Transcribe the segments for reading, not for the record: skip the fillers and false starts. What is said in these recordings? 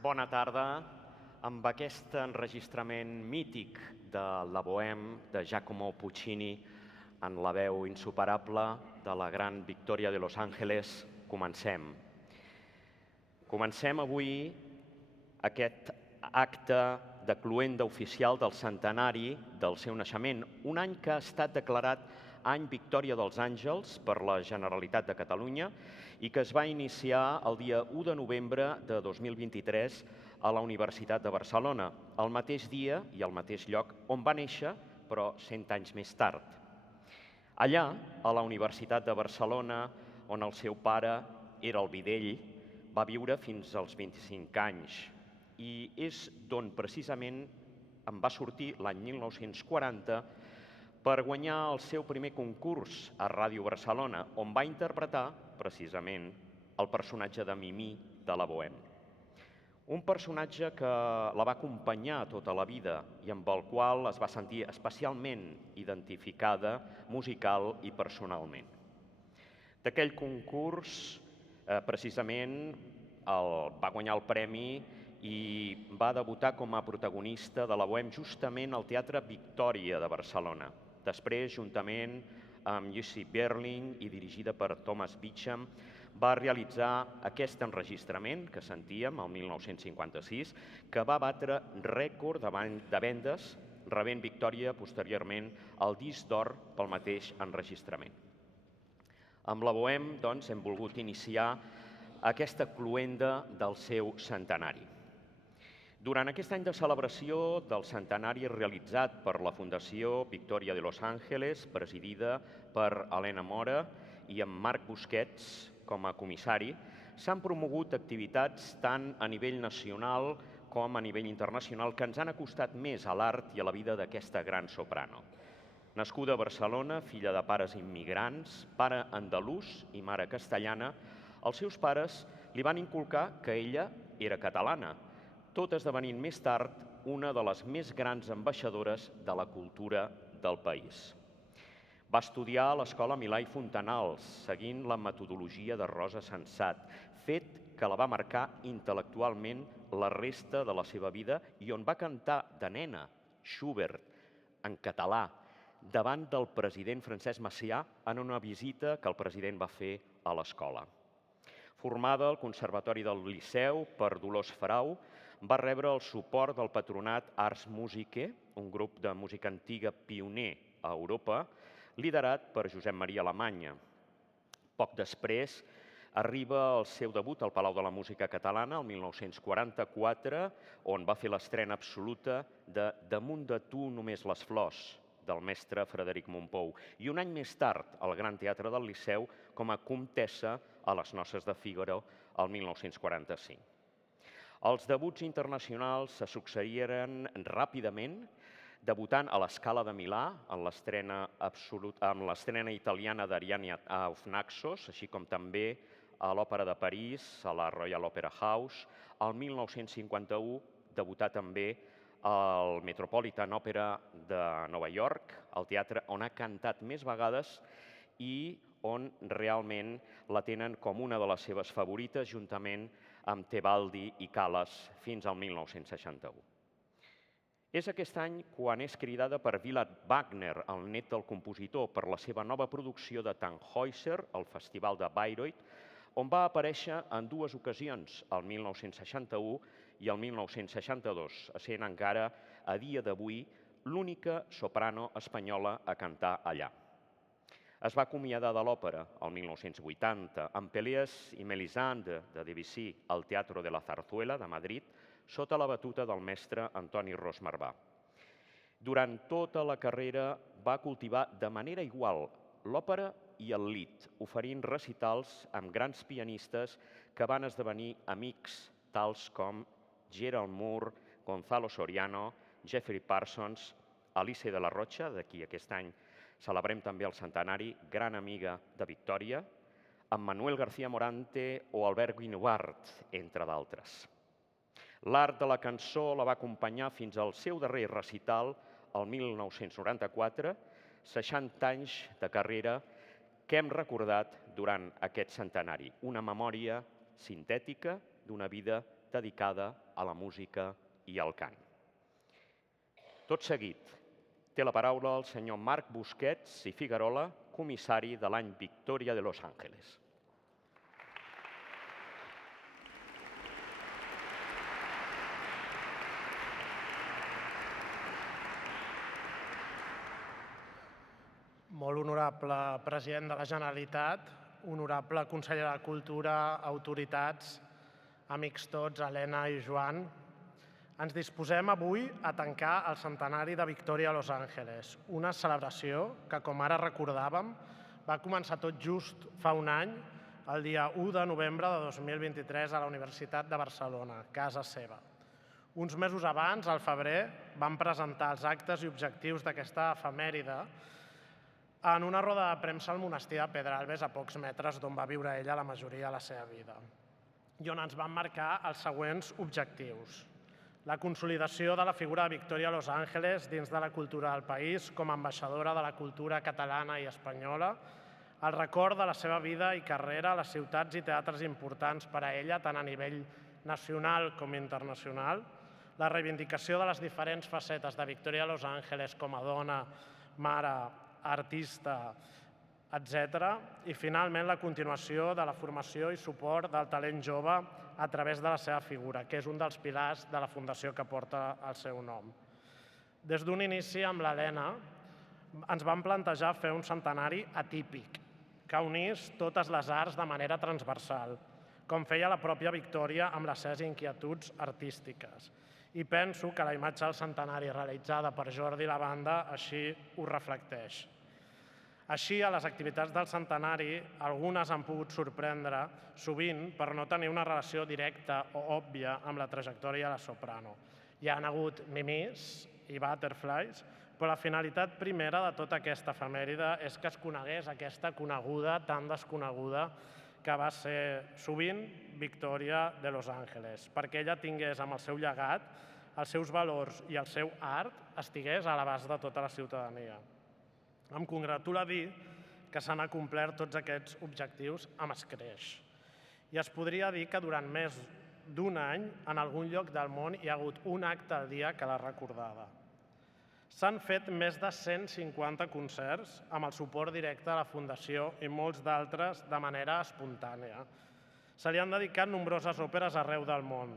Bona tarda. Amb aquest enregistrament mític de La Bohème de Giacomo Puccini en la veu insuperable de la gran Victoria de Los Ángeles, comencem. Comencem avui aquest acte de cloenda oficial del centenari del seu naixement, un any que ha estat declarat Any Victòria dels Àngels per la Generalitat de Catalunya i que es va iniciar el dia 1 de novembre de 2023 a la Universitat de Barcelona, el mateix dia i el mateix lloc on va néixer, però 100 anys més tard. Allà, a la Universitat de Barcelona, on el seu pare era el Videll, va viure fins als 25 anys i és d'on precisament en va sortir l'any 1940 per guanyar el seu primer concurs a Ràdio Barcelona, on va interpretar, precisament, el personatge de Mimí de La Bohème. Un personatge que la va acompanyar tota la vida i amb el qual es va sentir especialment identificada musical i personalment. D'aquell concurs, precisament, va guanyar el premi i va debutar com a protagonista de La Bohème justament al Teatre Victòria de Barcelona. Després, juntament amb Jussi Björling i dirigida per Thomas Beecham, va realitzar aquest enregistrament que sentíem el 1956, que va batre rècord de vendes, rebent Victòria posteriorment el disc d'or pel mateix enregistrament. Amb La Bohème, doncs, hem volgut iniciar aquesta cloenda del seu centenari. Durant aquest any de celebració del centenari realitzat per la Fundació Victòria de Los Ángeles, presidida per Helena Mora i amb Marc Busquets com a comissari, s'han promogut activitats tant a nivell nacional com a nivell internacional que ens han acostat més a l'art i a la vida d'aquesta gran soprano. Nascuda a Barcelona, filla de pares immigrants, pare andalús i mare castellana, els seus pares li van inculcar que ella era catalana, tot esdevenint més tard una de les més grans ambaixadores de la cultura del país. Va estudiar a l'Escola Milà i Fontanals, seguint la metodologia de Rosa Sensat, fet que la va marcar intel·lectualment la resta de la seva vida i on va cantar de nena Schubert en català davant del president Francesc Macià en una visita que el president va fer a l'escola. Formada al Conservatori del Liceu per Dolors Farau, va rebre el suport del patronat Ars Musicae, un grup de música antiga pioner a Europa, liderat per Josep Maria Alemanya. Poc després arriba el seu debut al Palau de la Música Catalana, el 1944, on va fer l'estrena absoluta de Damunt de tu només les flors, del mestre Frederic Mompou, i un any més tard al Gran Teatre del Liceu com a comtessa a les Noces de Fígaro el 1945. Els debuts internacionals se succeïren ràpidament, debutant a l'Escala de Milà, amb l'estrena italiana d'Ariane auf Naxos, així com també a l'Òpera de París, a la Royal Opera House. El 1951 debutà també al Metropolitan Opera de Nova York, el teatre on ha cantat més vegades i on realment la tenen com una de les seves favorites, juntament amb Tebaldi i Callas, fins al 1961. És aquest any quan és cridada per Willard Wagner, el net del compositor, per la seva nova producció de Tannhäuser, al Festival de Bayreuth, on va aparèixer en dues ocasions, el 1961 i el 1962, essent encara a dia d'avui l'única soprano espanyola a cantar allà. Es va acomiadar de l'òpera el 1980 amb Pelléas i Mélisande de Debussy al Teatro de la Zarzuela de Madrid, sota la batuta del mestre Antoni Ros Marvà. Durant tota la carrera va cultivar de manera igual l'òpera i el lied, oferint recitals amb grans pianistes que van esdevenir amics, tals com Gerald Moore, Gonzalo Soriano, Jeffrey Parsons, Alice de la Rocha, de qui aquest any celebrem també el centenari, gran amiga de Victòria, amb Manuel García Morante o Albert Guinovart, entre d'altres. L'art de la cançó la va acompanyar fins al seu darrer recital, el 1994, 60 anys de carrera que hem recordat durant aquest centenari. Una memòria sintètica d'una vida dedicada a la música i al cant. Tot seguit, té la paraula el senyor Marc Busquets i Figuerola, comissari de l'any Victòria de Los Ángeles. Molt honorable president de la Generalitat, honorable conseller de Cultura, autoritats, amics tots, Helena i Joan. Ens disposem avui a tancar el centenari de Victòria a Los Ángeles, una celebració que, com ara recordàvem, va començar tot just fa un any, el dia 1 de novembre de 2023 a la Universitat de Barcelona, casa seva. Uns mesos abans, al febrer, vam presentar els actes i objectius d'aquesta efemèride en una roda de premsa al monestir de Pedralbes, a pocs metres d'on va viure ella la majoria de la seva vida, i on ens van marcar els següents objectius. La consolidació de la figura de Victòria a Los Ángeles dins de la cultura del país com a ambaixadora de la cultura catalana i espanyola, el record de la seva vida i carrera a les ciutats i teatres importants per a ella, tant a nivell nacional com internacional, la reivindicació de les diferents facetes de Victòria a Los Ángeles com a dona, mare, artista, etc. I finalment la continuació de la formació i suport del talent jove a través de la seva figura, que és un dels pilars de la fundació que porta el seu nom. Des d'un inici amb l'Helena ens vam plantejar fer un centenari atípic, que unís totes les arts de manera transversal, com feia la pròpia Victòria amb les seves inquietuds artístiques. I penso que la imatge del centenari realitzada per Jordi Lavanda així ho reflecteix. Així, a les activitats del centenari, algunes han pogut sorprendre, sovint per no tenir una relació directa o òbvia amb la trajectòria de la soprano. Hi ha hagut mimís i butterflies, però la finalitat primera de tota aquesta efemèride és que es conegués aquesta coneguda, tan desconeguda, que va ser sovint Victòria de Los Ángeles, perquè ella tingués amb el seu llegat, els seus valors i el seu art estigués a l'abast de tota la ciutadania. Em congratula dir que s'han acomplert tots aquests objectius amb escreix. I es podria dir que durant més d'un any, en algun lloc del món, hi ha hagut un acte al dia que l'ha recordada. S'han fet més de 150 concerts amb el suport directe de la Fundació i molts d'altres de manera espontània. Se li han dedicat nombroses òperes arreu del món.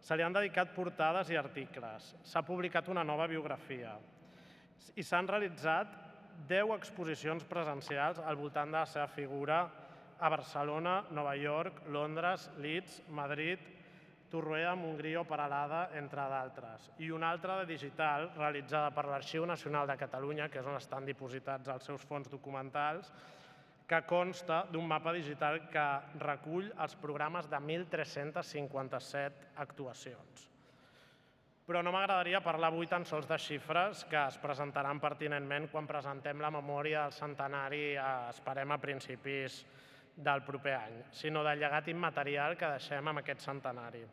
Se li han dedicat portades i articles. S'ha publicat una nova biografia. I s'han realitzat 10 exposicions presencials al voltant de la seva figura a Barcelona, Nova York, Londres, Leeds, Madrid, Torroella de Montgrí o Peralada, entre d'altres. I una altra de digital, realitzada per l'Arxiu Nacional de Catalunya, que és on estan dipositats els seus fons documentals, que consta d'un mapa digital que recull els programes de 1.357 actuacions. Però no m'agradaria parlar avui tan sols de xifres que es presentaran pertinentment quan presentem la memòria del centenari, esperem a principis del proper any, sinó del llegat immaterial que deixem amb aquest centenari.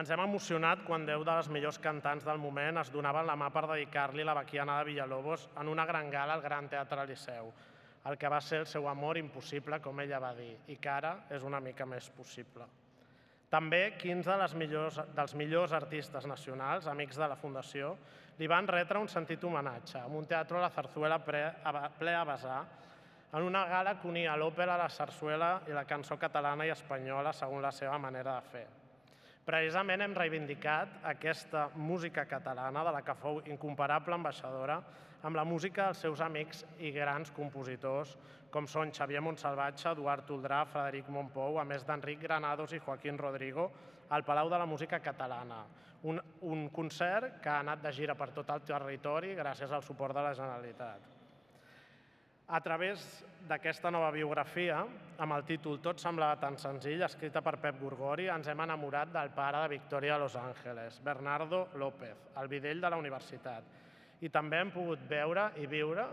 Ens hem emocionat quan 10 de les millors cantants del moment es donaven la mà per dedicar-li la Baquiana de Villalobos en una gran gala al Gran Teatre Liceu, el que va ser el seu amor impossible, com ella va dir, i que ara és una mica més possible. També 15 dels millors artistes nacionals, amics de la Fundació, li van retre un sentit homenatge amb un teatre a la Zarzuela ple a vessar, en una gala que unia l'òpera, la sarsuela i la cançó catalana i espanyola segons la seva manera de fer. Precisament hem reivindicat aquesta música catalana de la que fou incomparable ambaixadora amb la música dels seus amics i grans compositors com són Xavier Montsalvatge, Eduard Toldrà, Frederic Montpou, a més d'Enric Granados i Joaquín Rodrigo, al Palau de la Música Catalana. Un concert que ha anat de gira per tot el territori gràcies al suport de la Generalitat. A través d'aquesta nova biografia, amb el títol Tot semblava tan senzill, escrita per Pep Gorgori, ens hem enamorat del pare de Victòria de Los Ángeles, Bernardo López, el videll de la universitat. I també hem pogut veure i viure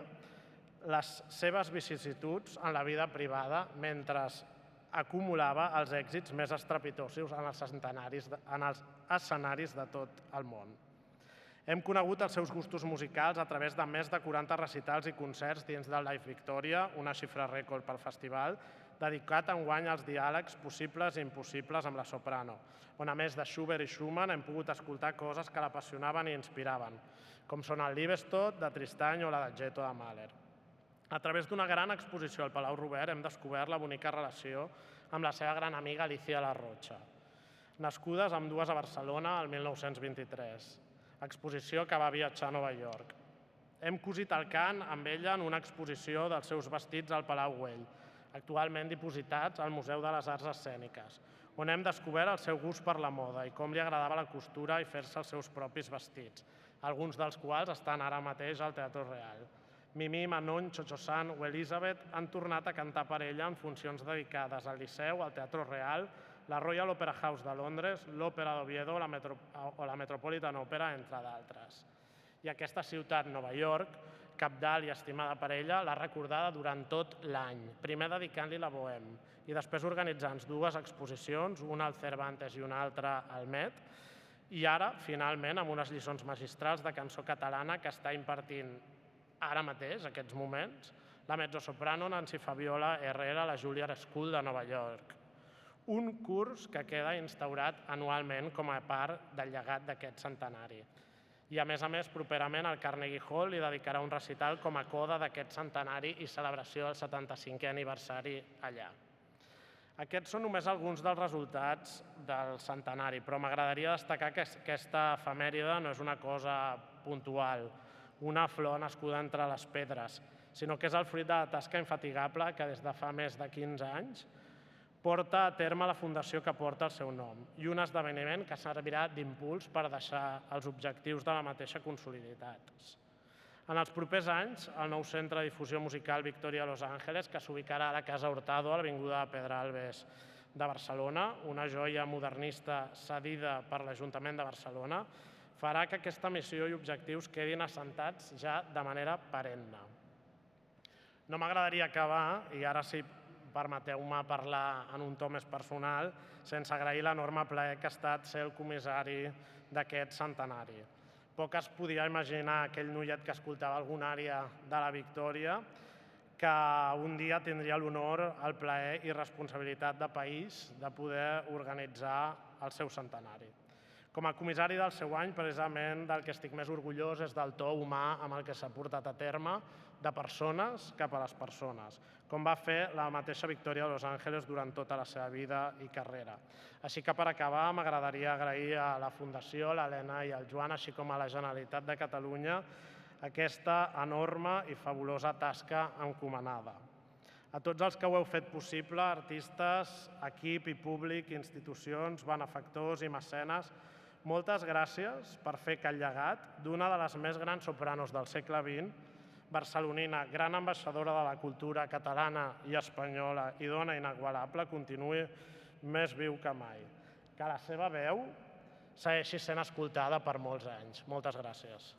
les seves vicissituds en la vida privada mentre acumulava els èxits més estrepitosos en els escenaris de tot el món. Hem conegut els seus gustos musicals a través de més de 40 recitals i concerts dins del Live Victoria, una xifra rècord pel festival, dedicat enguany als diàlegs possibles i impossibles amb la soprano, on a més de Schubert i Schumann hem pogut escoltar coses que l'apassionaven i inspiraven, com són el Liebestod de Tristany o la Dagetto de Mahler. A través d'una gran exposició al Palau Robert hem descobert la bonica relació amb la seva gran amiga Alicia La Rocha, nascudes ambdues a Barcelona el 1923, exposició que va viatjar a Nova York. Hem cosit el cant amb ella en una exposició dels seus vestits al Palau Güell, actualment dipositats al Museu de les Arts Escèniques, on hem descobert el seu gust per la moda i com li agradava la costura i fer-se els seus propis vestits, alguns dels quals estan ara mateix al Teatro Real. Mimí, Manon, Xocho San o Elisabeth han tornat a cantar per ella en funcions dedicades al Liceu, al Teatro Real, la Royal Opera House de Londres, l'Òpera d'Oviedo o la Metropolitan Opera, entre d'altres. I aquesta ciutat, Nova York, cabdal i estimada per ella, l'ha recordada durant tot l'any, primer dedicant-li la Bohème i després organitzant dues exposicions, una al Cervantes i una altra al Met, i ara, finalment, amb unes lliçons magistrals de cançó catalana que està impartint ara mateix, aquests moments, la mezzosoprano Nancy Fabiola Herrera a la Juilliard School de Nova York. Un curs que queda instaurat anualment com a part del llegat d'aquest centenari. I a més, properament al Carnegie Hall li dedicarà un recital com a coda d'aquest centenari i celebració del 75è aniversari allà. Aquests són només alguns dels resultats del centenari, però m'agradaria destacar que aquesta efemèride no és una cosa puntual, una flor nascuda entre les pedres, sinó que és el fruit de la tasca infatigable que des de fa més de 15 anys porta a terme la fundació que porta el seu nom i un esdeveniment que servirà d'impuls per deixar els objectius de la mateixa consoliditats. En els propers anys, el nou Centre de Difusió Musical Victoria Los Ángeles, que s'ubicarà a la Casa Hurtado, a l'avinguda de Pedralbes de Barcelona, una joia modernista cedida per l'Ajuntament de Barcelona, farà que aquesta missió i objectius quedin assentats ja de manera perenne. No m'agradaria acabar, i ara sí permeteu-me parlar en un to més personal, sense agrair l'enorme plaer que ha estat ser el comissari d'aquest centenari. Poc es podia imaginar aquell noiet que escoltava alguna àrea de la Victòria que un dia tindria l'honor, el plaer i responsabilitat de país de poder organitzar el seu centenari. Com a comissari del seu any, precisament del que estic més orgullós és del to humà amb el que s'ha portat a terme, de persones cap a les persones, com va fer la mateixa Victòria de Los Ángeles durant tota la seva vida i carrera. Així que per acabar m'agradaria agrair a la Fundació, l'Helena i el Joan, així com a la Generalitat de Catalunya, aquesta enorme i fabulosa tasca encomanada. A tots els que ho heu fet possible, artistes, equip i públic, institucions, benefactors i mecenes, moltes gràcies per fer que el llegat d'una de les més grans sopranos del segle XX, barcelonina, gran ambaixadora de la cultura catalana i espanyola i dona inaigualable, continuï més viu que mai. Que la seva veu segueixi sent escoltada per molts anys. Moltes gràcies.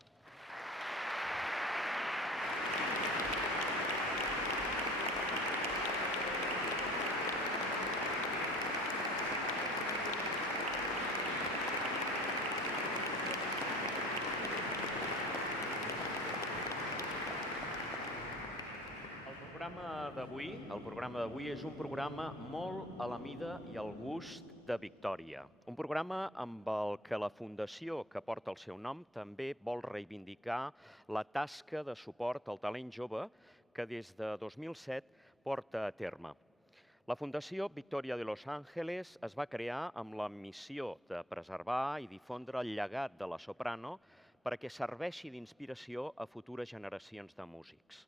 El programa d'avui és un programa molt a la mida i al gust de Victòria. Un programa amb el que la fundació que porta el seu nom també vol reivindicar la tasca de suport al talent jove que des de 2007 porta a terme. La Fundació Victoria de Los Ángeles es va crear amb la missió de preservar i difondre el llegat de la soprano perquè serveixi d'inspiració a futures generacions de músics.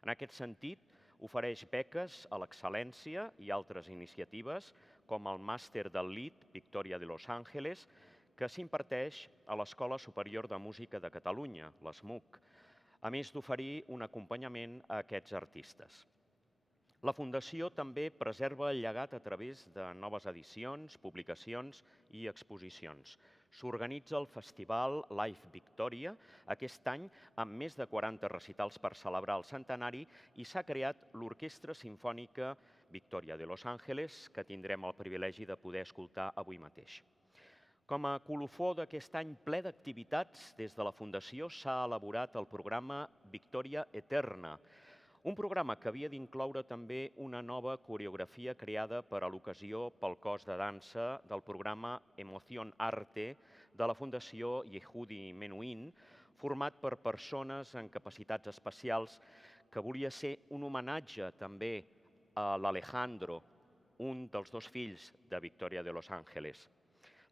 En aquest sentit, ofereix beques a l'excel·lència i altres iniciatives, com el Màster del Lied Victoria de Los Ángeles, que s'imparteix a l'Escola Superior de Música de Catalunya, l'ESMUC, a més d'oferir un acompanyament a aquests artistes. La Fundació també preserva el llegat a través de noves edicions, publicacions i exposicions. S'organitza el festival Live Victoria aquest any amb més de 40 recitals per celebrar el centenari i s'ha creat l'Orquestra Simfònica Victoria de Los Ángeles, que tindrem el privilegi de poder escoltar avui mateix. Com a colofó d'aquest any ple d'activitats, des de la Fundació s'ha elaborat el programa Victòria Eterna, un programa que havia d'incloure també una nova coreografia creada per a l'ocasió pel cos de dansa del programa Emoción Arte de la Fundació Yehudi Menuhin, format per persones amb capacitats especials, que volia ser un homenatge també a l'Alejandro, un dels dos fills de Victòria de Los Ángeles.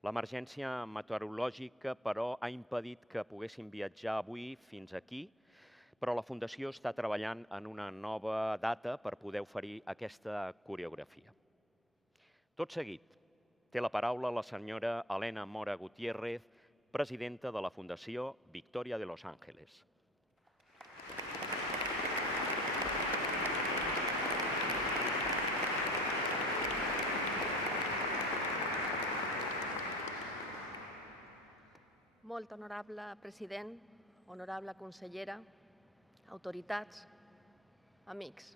L'emergència meteorològica, però, ha impedit que poguessin viatjar avui fins aquí, però la Fundació està treballant en una nova data per poder oferir aquesta coreografia. Tot seguit, té la paraula la senyora Elena Mora Gutiérrez, presidenta de la Fundació Victòria de Los Ángeles. Molt honorable president, honorable consellera, autoritats, amics.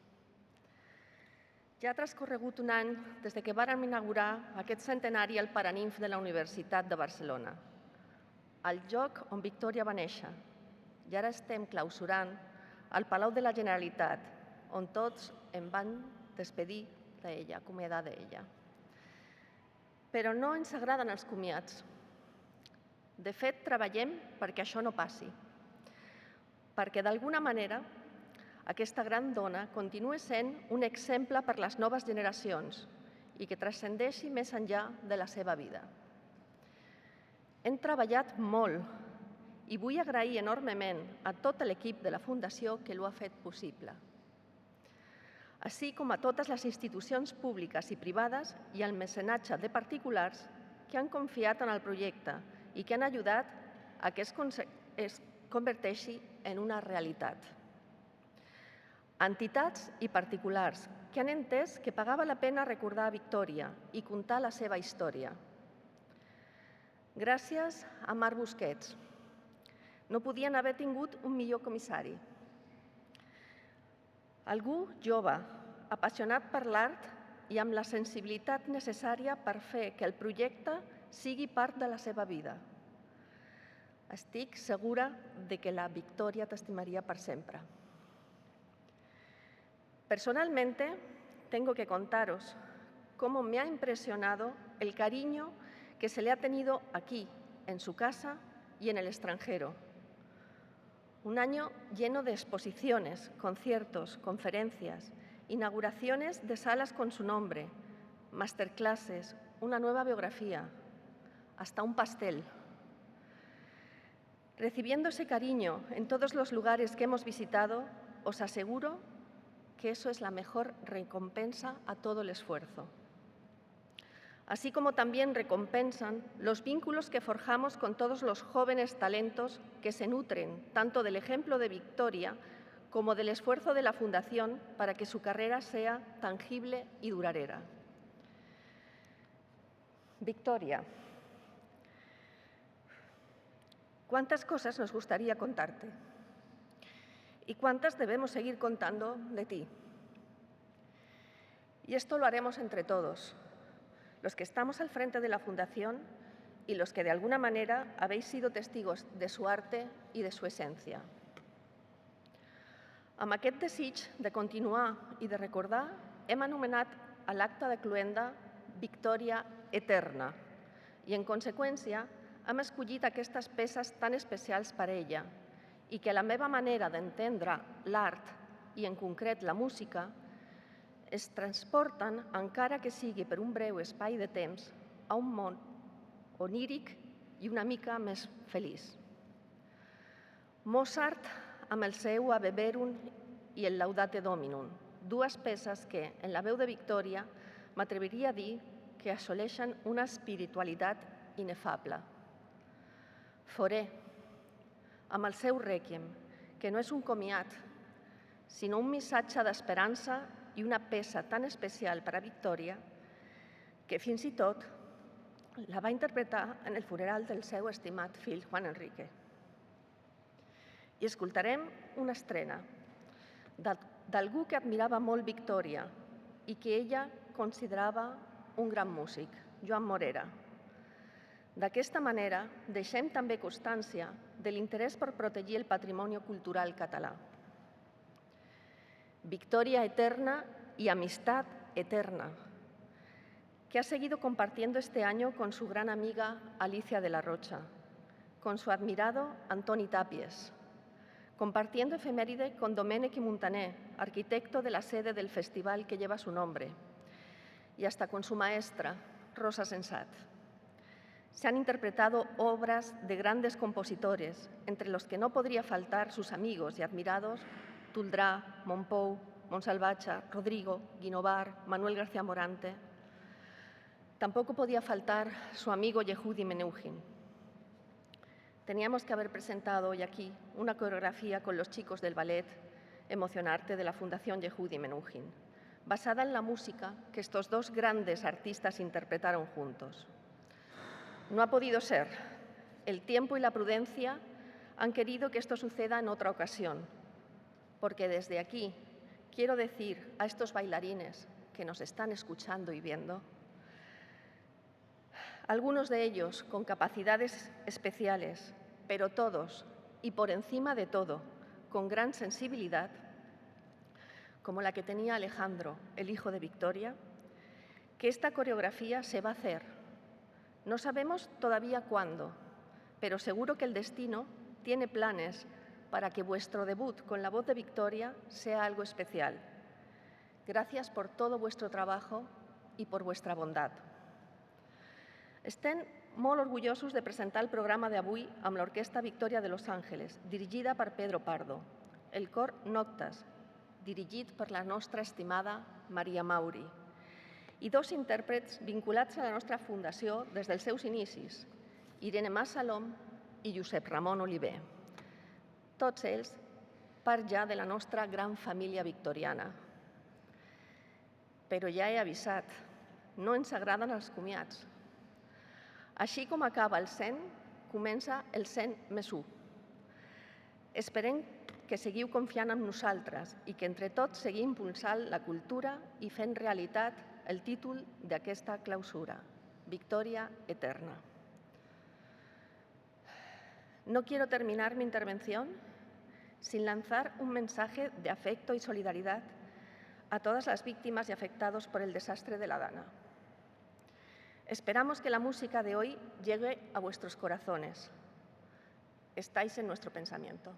Ja ha transcorregut un any des que vàrem inaugurar aquest centenari al Paraninf de la Universitat de Barcelona, el lloc on Victòria va néixer. I ara estem clausurant el Palau de la Generalitat, on tots em van despedir d'ella, acomiadar d'ella. Però no ens agraden els comiats. De fet, treballem perquè això no passi, perquè d'alguna manera aquesta gran dona continua sent un exemple per a les noves generacions i que transcendeixi més enllà de la seva vida. Hem treballat molt i vull agrair enormement a tot l'equip de la Fundació que l'ho ha fet possible, així com a totes les institucions públiques i privades i el mecenatge de particulars que han confiat en el projecte i que han ajudat a que es converteixi en una realitat. Entitats i particulars que han entès que pagava la pena recordar Victòria i contar la seva història. Gràcies a Marc Busquets. No podien haver tingut un millor comissari. Algú jove, apassionat per l'art i amb la sensibilitat necessària per fer que el projecte sigui part de la seva vida. Estic segura de que la Victòria t'estimaria per sempre. Personalmente, tengo que contaros cómo me ha impresionado el cariño que se le ha tenido aquí, en su casa y en el extranjero. Un año lleno de exposiciones, conciertos, conferencias, inauguraciones de salas con su nombre, masterclasses, una nueva biografía, hasta un pastel. Recibiendo ese cariño en todos los lugares que hemos visitado, os aseguro que eso es la mejor recompensa a todo el esfuerzo. Así como también recompensan los vínculos que forjamos con todos los jóvenes talentos que se nutren tanto del ejemplo de Victòria como del esfuerzo de la Fundación para que su carrera sea tangible y duradera. Victòria, ¿cuántas cosas nos gustaría contarte? ¿Y cuántas debemos seguir contando de ti? Y esto lo haremos entre todos, los que estamos al frente de la Fundación y los que de alguna manera habéis sido testigos de su arte y de su essència. Amb aquest desig de continuar i de recordar, hem anomenat a l'acte de cloenda Victòria Eterna i, en conseqüència, hem escollit aquestes peces tan especials per a ella i que la meva manera d'entendre l'art i, en concret, la música, es transporten, encara que sigui per un breu espai de temps, a un món oníric i una mica més feliç. Mozart, amb el seu Ave Verum i el Laudate Dominum, dues peces que, en la veu de Victòria, m'atreviria a dir que assoleixen una espiritualitat inefable. Fauré, amb el seu Rèquiem, que no és un comiat, sinó un missatge d'esperança i una peça tan especial per a Victòria que fins i tot la va interpretar en el funeral del seu estimat fill, Juan Enrique. I escoltarem una estrena d'algú que admirava molt Victòria i que ella considerava un gran músic, Joan Morera. D'aquesta manera, deixem també constància de l'interès per protegir el patrimoni cultural català. Victoria eterna y amistad eterna, que ha seguido compartiendo este año con su gran amiga Alicia de la Rocha, con su admirado Antoni Tàpies, compartiendo efeméride con Domènec i Montaner, arquitecto de la sede del festival que lleva su nombre, y hasta con su maestra, Rosa Sensat. Se han interpretado obras de grandes compositores, entre los que no podría faltar sus amigos y admirados Toldrà, Montpou, Montsalvatge, Rodrigo, Guinovar, Manuel García Morante. Tampoco podía faltar su amigo Yehudi Menuhin. Teníamos que haber presentado hoy aquí una coreografía con los chicos del ballet Emocionarte de la Fundación Yehudi Menuhin, basada en la música que estos dos grandes artistas interpretaron juntos. No ha podido ser. El tiempo y la prudencia han querido que esto suceda en otra ocasión, porque desde aquí quiero decir a estos bailarines que nos están escuchando y viendo, algunos de ellos con capacidades especiales, pero todos, y por encima de todo, con gran sensibilidad, como la que tenía Alejandro, el hijo de Victoria, que esta coreografía se va a hacer. No sabemos todavía cuándo, pero seguro que el destino tiene planes para que vuestro debut con la voz de Victoria sea algo especial. Gracias por todo vuestro trabajo y por vuestra bondad. Estem molt orgullosos de presentar el programa d'avui amb l'Orquestra Victòria de Los Ángeles, dirigida per Pedro Pardo, el cor Noctes, dirigit per la nostra estimada Maria Mauri, i dos intèrprets vinculats a la nostra fundació des dels seus inicis, Irene Mas Salom i Josep Ramon Oliver. Tots ells part ja de la nostra gran família victoriana. Però ja he avisat, no ens agraden els comiats. Així com acaba el 100, comença el 100+1. Esperem que seguiu confiant en nosaltres i que entre tots seguim impulsant la cultura i fent realitat el títol d'aquesta clausura, Victoria Eterna. No quiero terminar mi intervención sin lanzar un mensaje de afecto y solidaridad a todas las víctimas y afectados por el desastre de la Dana. Esperamos que la música de hoy llegue a vuestros corazones. Estáis en nuestro pensamiento.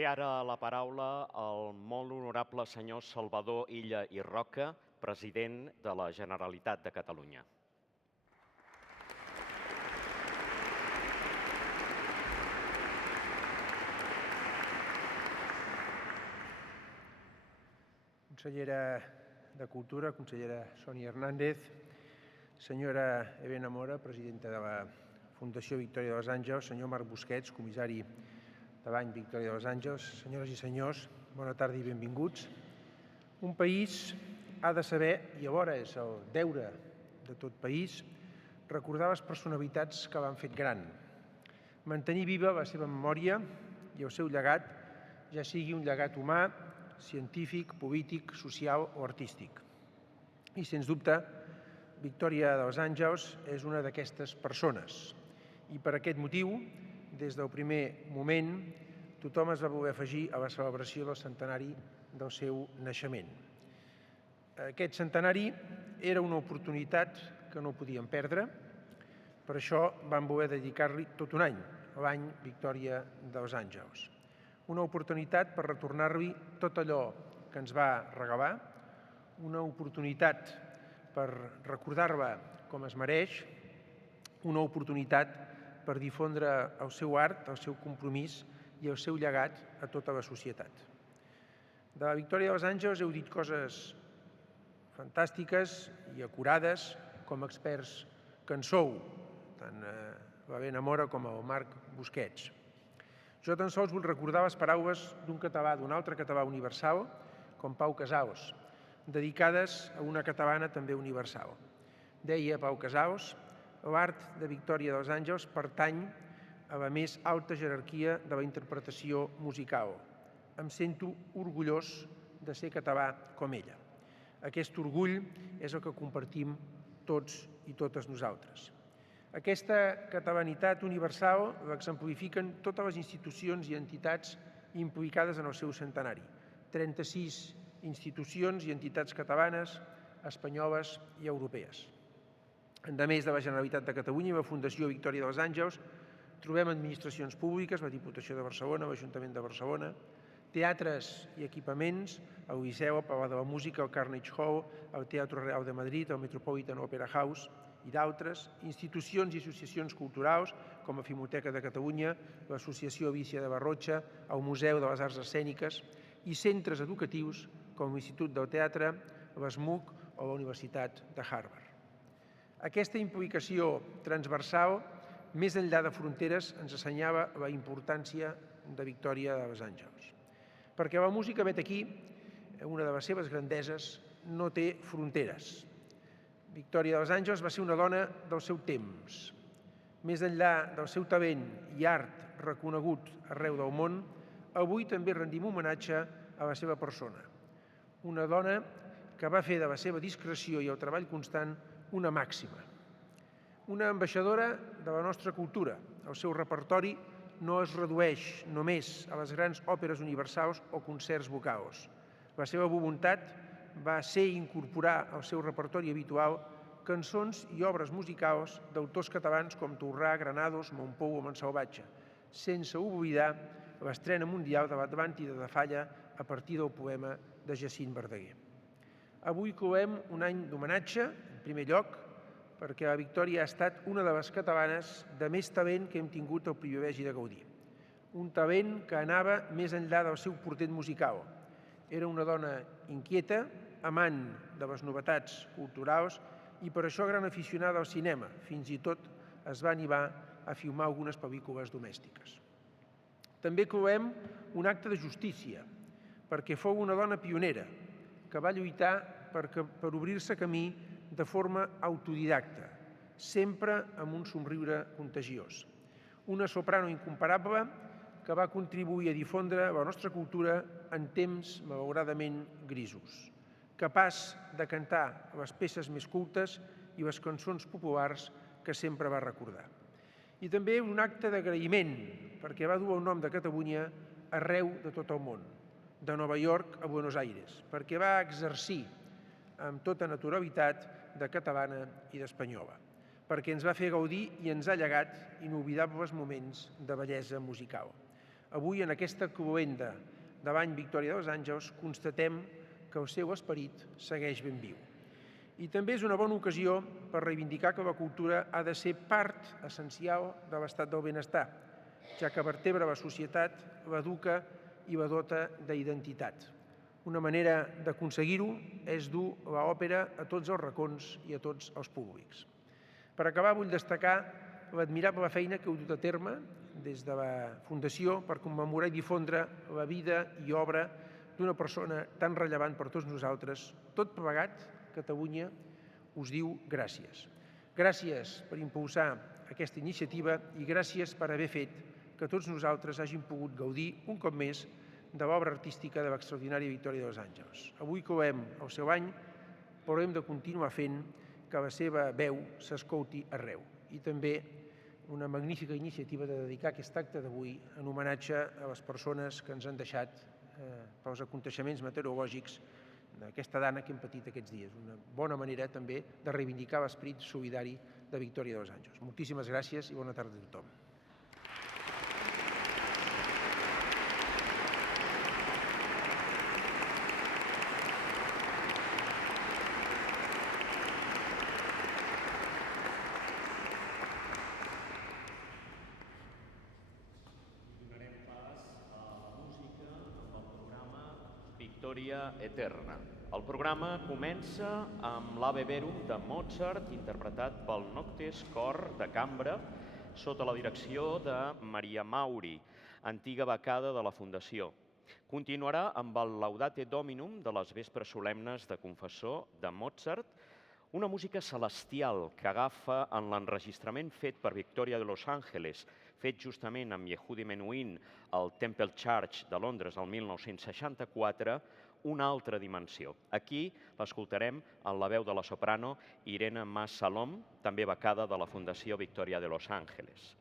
Té ara la paraula el molt honorable senyor Salvador Illa i Roca, president de la Generalitat de Catalunya. Consellera de Cultura, consellera Sònia Hernández, senyora Elena Mora, presidenta de la Fundació Victòria de Los Àngels, senyor Marc Busquets, comissari de l'any Victòria de Los Àngels, senyores i senyors, bona tarda i benvinguts. Un país ha de saber, i alhora és el deure de tot país, recordar les personalitats que l'han fet gran, mantenir viva la seva memòria i el seu llegat, ja sigui un llegat humà, científic, polític, social o artístic. I, sens dubte, Victòria de Los Àngels és una d'aquestes persones. I per aquest motiu, des del primer moment, tothom es va voler afegir a la celebració del centenari del seu naixement. Aquest centenari era una oportunitat que no podíem perdre, per això vam voler dedicar-li tot un any, l'any Victòria de Los Àngels. Una oportunitat per retornar-li tot allò que ens va regalar, una oportunitat per recordar-la com es mereix, una oportunitat per difondre el seu art, el seu compromís i el seu llegat a tota la societat. De la Victòria de Los Àngels heu dit coses fantàstiques i acurades com a experts que en sou, tant l'Helena Mora com el Marc Busquets. Jo tan sols vull recordar les paraules d'un altre català universal, com Pau Casals, dedicades a una catalana també universal. Deia Pau Casals: l'art de Victòria dels Àngels pertany a la més alta jerarquia de la interpretació musical. Em sento orgullós de ser català com ella. Aquest orgull és el que compartim tots i totes nosaltres. Aquesta catalanitat universal l'exemplifiquen totes les institucions i entitats implicades en el seu centenari. 36 institucions i entitats catalanes, espanyoles i europees. A més de la Generalitat de Catalunya i la Fundació Victòria dels Àngels, trobem administracions públiques, la Diputació de Barcelona, l'Ajuntament de Barcelona, teatres i equipaments, el Liceu, el Palau de la Música, el Carnegie Hall, el Teatre Real de Madrid, el Metropolitan Opera House i d'altres, institucions i associacions culturals com la Filmoteca de Catalunya, l'Associació Vícia de Barrotxa, el Museu de les Arts Escèniques i centres educatius com l'Institut del Teatre, l'ESMUC o la Universitat de Harvard. Aquesta implicació transversal, més enllà de fronteres, ens assenyava la importància de Victòria dels Àngels. Perquè la música, vet aquí, una de les seves grandeses, no té fronteres. Victòria dels Àngels va ser una dona del seu temps. Més enllà del seu talent i art reconegut arreu del món, avui també rendim homenatge a la seva persona. Una dona que va fer de la seva discreció i el treball constant una màxima. Una ambaixadora de la nostra cultura. El seu repertori no es redueix només a les grans òperes universals o concerts vocals. La seva voluntat va ser incorporar al seu repertori habitual cançons i obres musicals d'autors catalans com Tolrà, Granados, Montpou o Montsalvatge, sense oblidar l'estrena mundial de l'Atlàntida de Falla a partir del poema de Jacint Verdaguer. Avui cloem un any d'homenatge, en primer lloc, perquè la Victòria ha estat una de les catalanes de més talent que hem tingut el privilegi de gaudir. Un talent que anava més enllà del seu portent musical. Era una dona inquieta, amant de les novetats culturals i per això gran aficionada al cinema. Fins i tot es va animar a filmar algunes pel·lícules domèstiques. També cloem un acte de justícia, perquè fou una dona pionera que va lluitar per obrir-se camí de forma autodidacta, sempre amb un somriure contagiós. Una soprano incomparable que va contribuir a difondre la nostra cultura en temps malauradament grisos, capaç de cantar les peces més cultes i les cançons populars que sempre va recordar. I també un acte d'agraïment, perquè va dur el nom de Catalunya arreu de tot el món, de Nova York a Buenos Aires, perquè va exercir amb tota naturalitat de catalana i d'espanyola, perquè ens va fer gaudir i ens ha llegat inoblidables moments de bellesa musical. Avui, en aquesta cloenda de l'any Victòria dels Àngels, constatem que el seu esperit segueix ben viu. I també és una bona ocasió per reivindicar que la cultura ha de ser part essencial de l'estat del benestar, ja que vertebra la societat, l'educa i la dota d'identitat. Una manera d'aconseguir-ho és dur l'òpera a tots els racons i a tots els públics. Per acabar, vull destacar l'admirable feina que heu dut a terme des de la Fundació per commemorar i difondre la vida i obra d'una persona tan rellevant per tots nosaltres. Tot plegat, Catalunya us diu gràcies. Gràcies per impulsar aquesta iniciativa i gràcies per haver fet que tots nosaltres hàgim pogut gaudir un cop més de l'obra artística de l'extraordinària Victòria dels Àngels. Avui cloem el seu any, però hem de continuar fent que la seva veu s'escolti arreu. I també una magnífica iniciativa de dedicar aquest acte d'avui en homenatge a les persones que ens han deixat pels aconteixements meteorològics d'aquesta dana que hem patit aquests dies. Una bona manera també de reivindicar l'esperit solidari de Victòria dels Àngels. Moltíssimes gràcies i bona tarda a tothom. Victòria Eterna. El programa comença amb l'Ave Verum de Mozart, interpretat pel Noctes Cor de Cambra, sota la direcció de Maria Mauri. antiga becada de la Fundació. Continuarà amb el Laudate Dominum de les vespres solemnes de confessor de Mozart, una música celestial que agafa en l'enregistrament fet per Victoria de Los Angeles, fet justament amb Yehudi Menuhin al Temple Church de Londres el 1964, una altra dimensió. Aquí l'escoltarem en la veu de la soprano Irene Mas Salom, també becada de la Fundació Victoria de Los Angeles.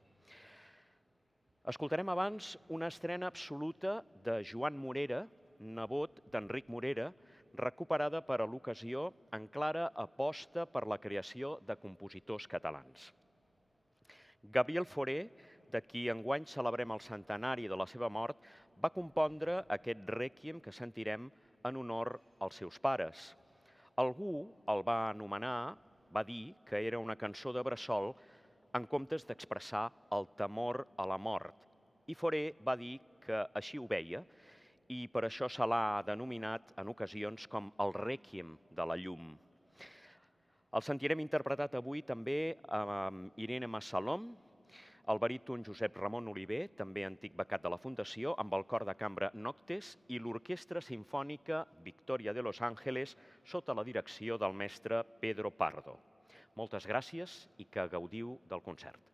Escoltarem abans una estrena absoluta de Joan Morera, nebot d'Enric Morera, recuperada per a l'ocasió en clara aposta per la creació de compositors catalans. Gabriel Fauré, de qui enguany celebrem el centenari de la seva mort, va compondre aquest rèquiem que sentirem en honor als seus pares. Algú el va anomenar, va dir que era una cançó de bressol en comptes d'expressar el temor a la mort. I Fauré va dir que així ho veia i per això se l'ha denominat en ocasions com el rèquiem de la llum. El sentirem interpretat avui també amb Irene Mas Salom, el baríton Josep Ramon Oliver, també antic becat de la Fundació, amb el cor de cambra Noctes i l'Orquestra Simfònica Victoria de Los Angeles sota la direcció del mestre Pedro Pardo. Moltes gràcies i que gaudiu del concert.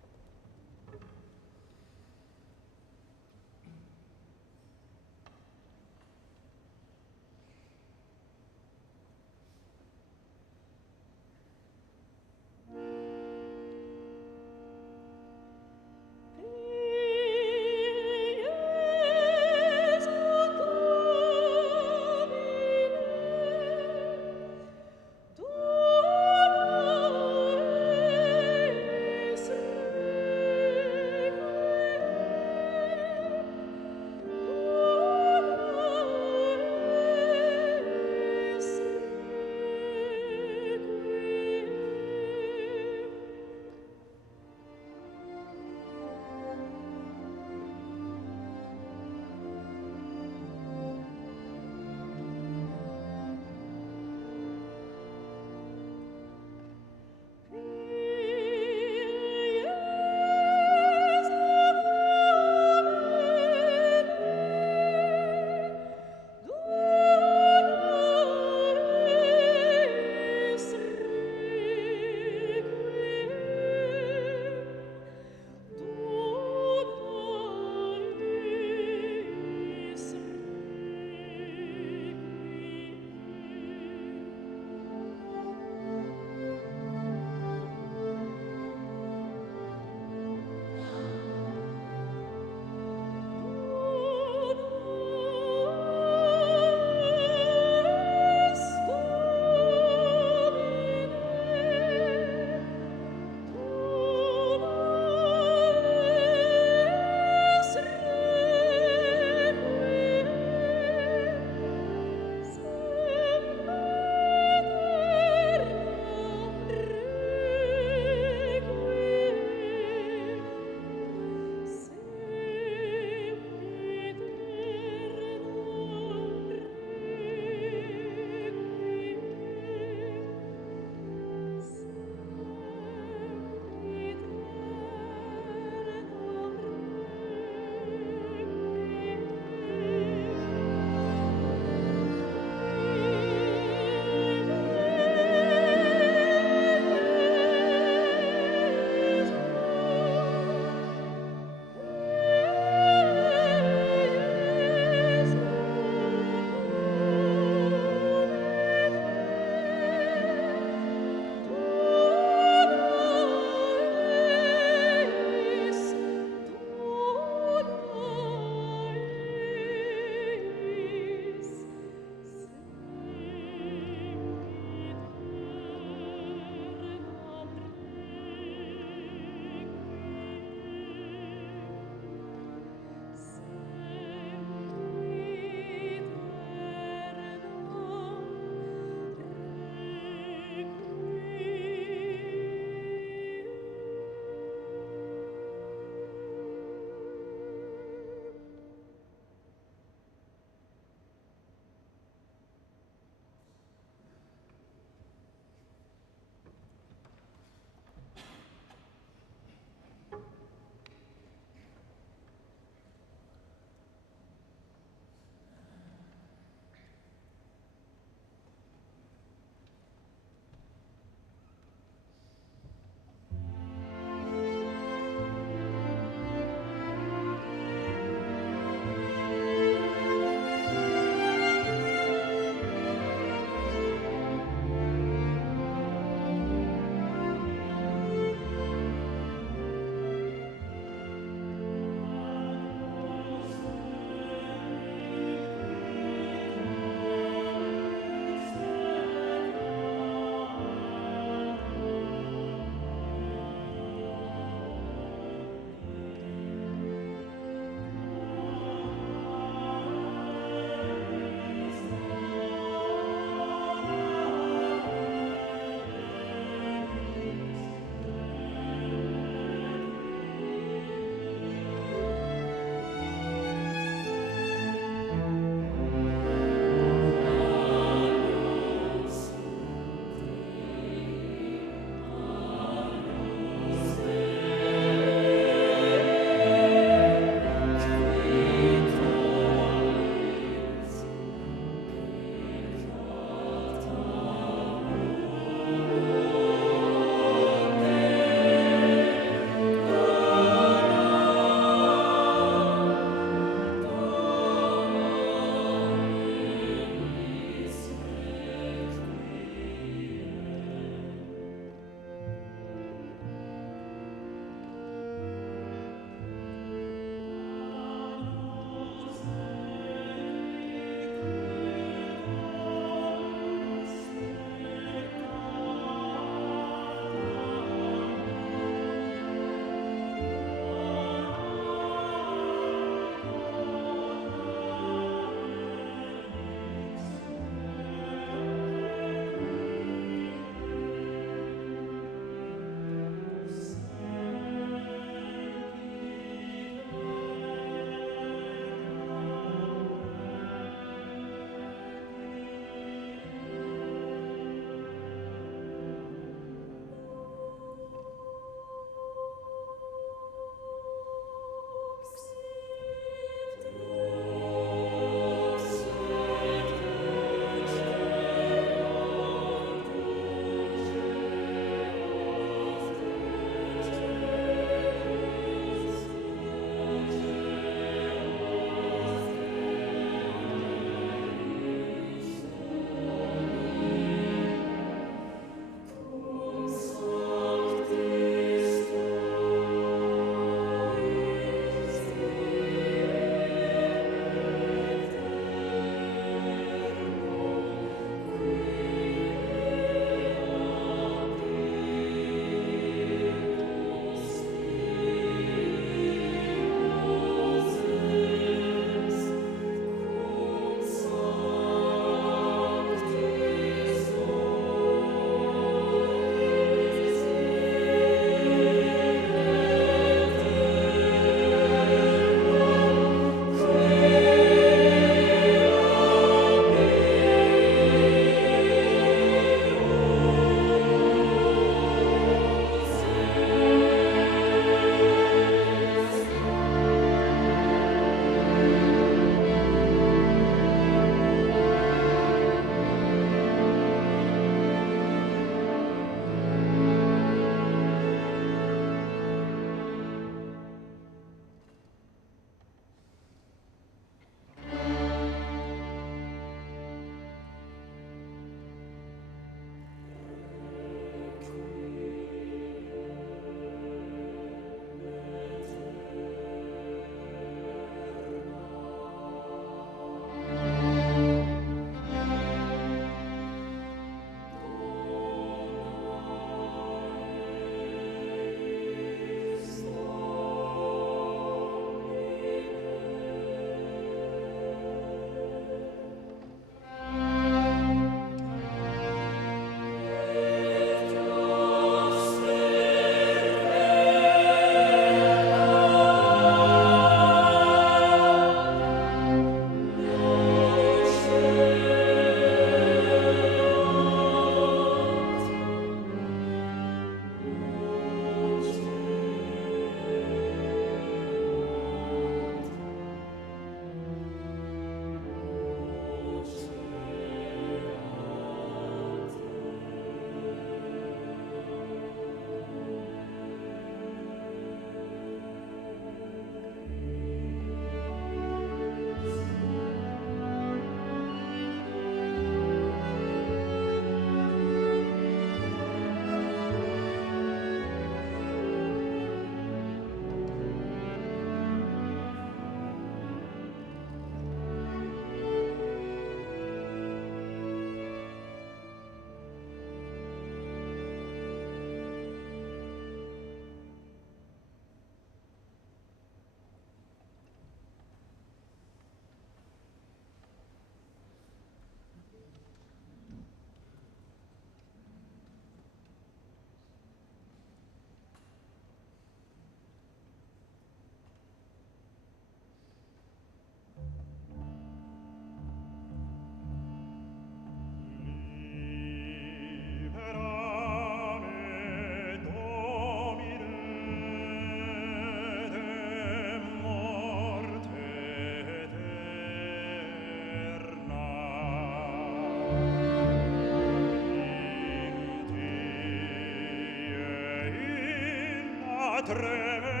Viva